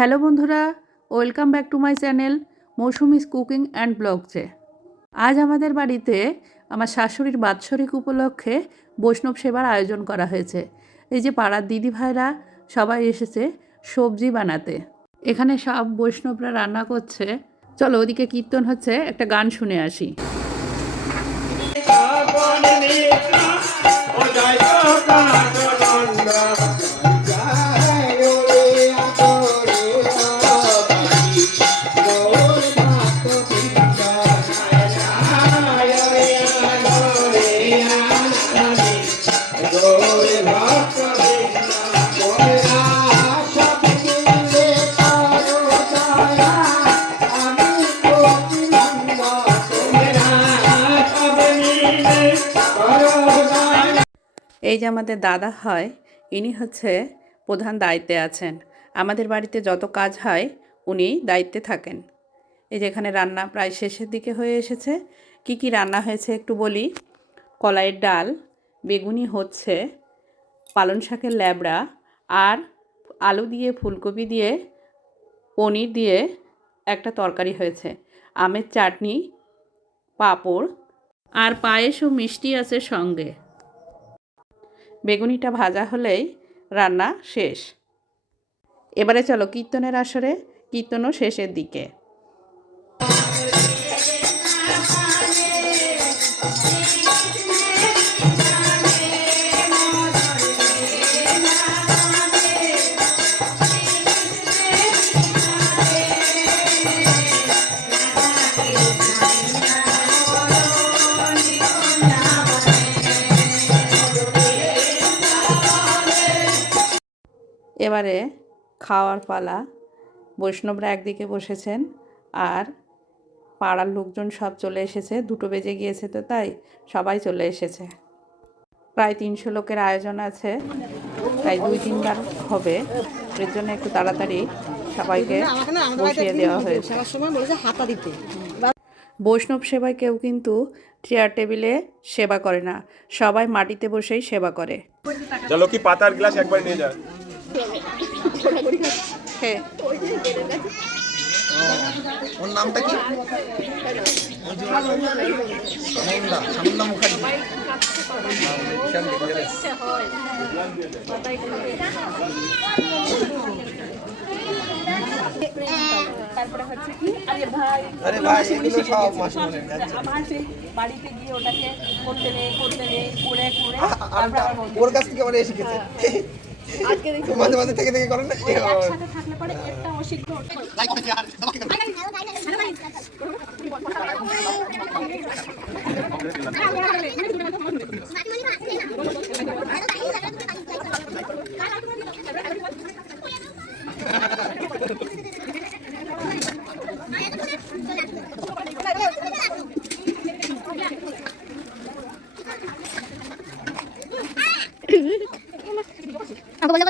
Hello বন্ধুরা, welcome back to my channel Mousumi's cooking and ব্লগসে। আজ আমাদের বাড়িতে আমার শাশুড়ির বাৎসরিক উপলক্ষে বৈষ্ণব সেবার আয়োজন করা হয়েছে। এই যে পাড়ার দিদি ভাইরা সবাই এসেছে সবজি বানাতে। এখানে সব বৈষ্ণবরা রান্না করছে। চলো ওদিকে কীর্তন হচ্ছে, একটা গান শুনে আসি। এই যে আমাদের দাদা হয়, ইনি হচ্ছে প্রধান দায়িত্বে আছেন। আমাদের বাড়িতে যত কাজ হয়, উনি দায়িত্বে থাকেন। এই যে এখানে রান্না প্রায় শেষের দিকে হয়ে এসেছে। কি কি রান্না হয়েছে একটু বলি? কলাইয়ের ডাল, বেগুনি হচ্ছে, পালং শাকের ল্যাবড়া আর আলু দিয়ে, ফুলকপি দিয়ে, পনির দিয়ে একটা তরকারি হয়েছে। আমের চাটনি, পাঁপড় আর পায়েস ও মিষ্টি আছে সঙ্গে। বেগুনিটা ভাজা হলেই রান্না শেষ। এবারে চলো কীর্তনের আসরে কীর্তনও শেষের দিকে। এবারে খাওয়ার পালা। বৈষ্ণবরা একদিকে বসেছেন আর পাড়ার লোকজন সব চলে এসেছে। দুটো বেজে গিয়েছে তো, তাই সবাই চলে এসেছে। প্রায় তিনশো লোকের আয়োজন আছে। তাই দুই তিনবার হবে। এর জন্য একটু তাড়াতাড়ি সবাইকে বসিয়ে দেওয়া হয়েছে। বৈষ্ণব সেবায় কেউ কিন্তু চেয়ার টেবিলে সেবা করে না। সবাই মাটিতে বসেই সেবা করে। পাতার গ্লাস একবার নিয়ে হ্যাঁ। ওর নামটা কি? সামন্দা সামন্দা মুখার্জি। তারপরে হচ্ছে কি আরে ভাই আরে ভাই এগুলো সব মাসি আমার সেই বাড়িতে গিয়ে ওটাকে করতে নেই করতে নেই করে করে ওর কাছ থেকে মানে শিখেছে মাঝে মাঝে থেকে থেকে করেন না Aku boleh?